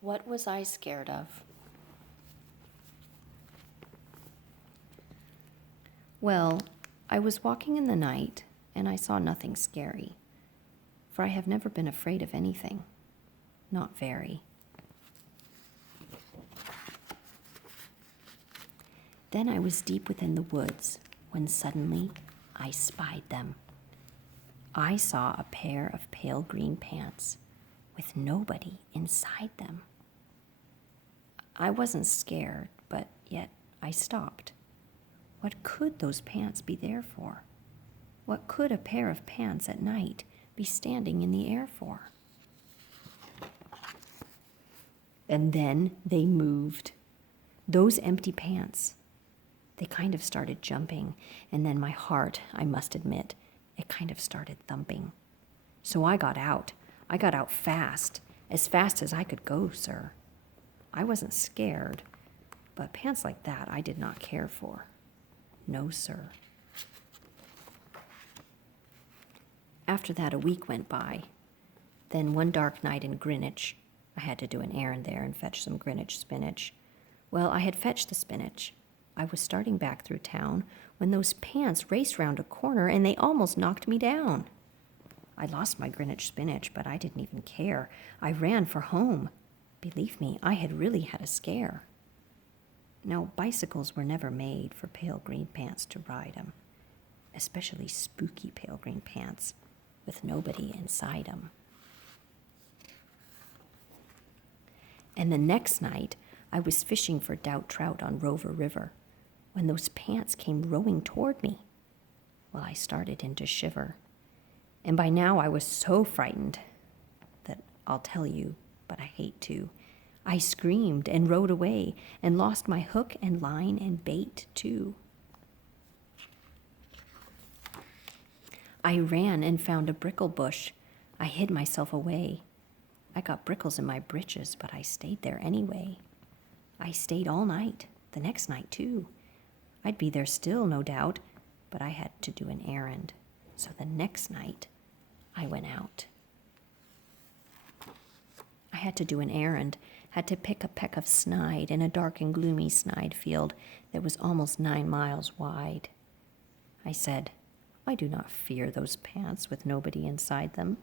What was I scared of? Well, I was walking in the night, and I saw nothing scary, for I have never been afraid of anything. Not very. Then I was deep within the woods, when suddenly I spied them. I saw a pair of pale green pants, with nobody inside them. I wasn't scared, but yet I stopped. What could those pants be there for? What could a pair of pants at night be standing in the air for? And then they moved. Those empty pants. They kind of started jumping, and then my heart, I must admit, it kind of started thumping. So I got out. I got out fast as I could go, sir. I wasn't scared, but pants like that I did not care for. No, sir. After that, a week went by. Then one dark night in Greenwich, I had to do an errand there and fetch some Greenwich spinach. Well, I had fetched the spinach. I was starting back through town when those pants raced round a corner and they almost knocked me down. I lost my Greenwich spinach, but I didn't even care. I ran for home. Believe me, I had really had a scare. Now, bicycles were never made for pale green pants to ride 'em, especially spooky pale green pants with nobody inside 'em. And the next night, I was fishing for doubt trout on Rover River when those pants came rowing toward me. Well, I started in to shiver. And by now I was so frightened that I'll tell you, but I hate to. I screamed and rowed away and lost my hook and line and bait too. I ran and found a brickle bush. I hid myself away. I got brickles in my breeches, but I stayed there anyway. I stayed all night, the next night too. I'd be there still, no doubt, but I had to do an errand. So the next night, I went out. I had to do an errand, had to pick a peck of snide in a dark and gloomy snide field that was almost 9 miles wide. I said, I do not fear those pants with nobody inside them.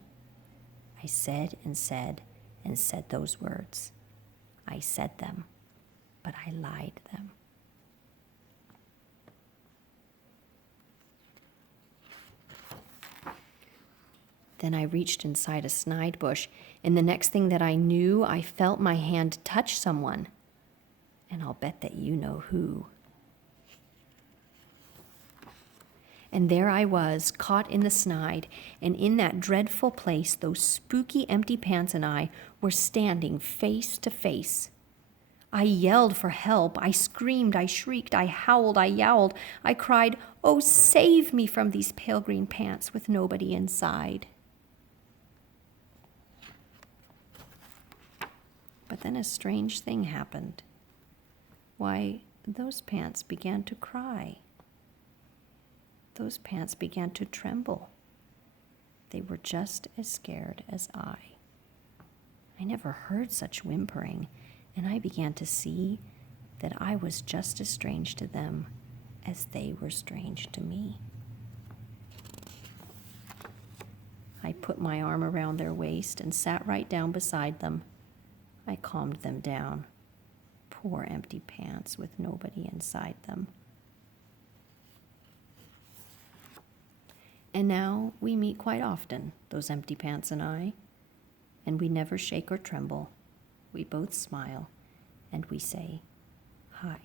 I said and said and said those words. I said them, but I lied them. Then I reached inside a snide bush, and the next thing that I knew, I felt my hand touch someone. And I'll bet that you know who. And there I was, caught in the snide, and in that dreadful place, those spooky empty pants and I were standing face to face. I yelled for help. I screamed, I shrieked, I howled, I yowled. I cried, oh, save me from these pale green pants with nobody inside. But then a strange thing happened. Why, those pants began to cry. Those pants began to tremble. They were just as scared as I. I never heard such whimpering, and I began to see that I was just as strange to them as they were strange to me. I put my arm around their waist and sat right down beside them. I calmed them down. Poor empty pants with nobody inside them. And now we meet quite often, those empty pants and I, and we never shake or tremble. We both smile, and we say, hi.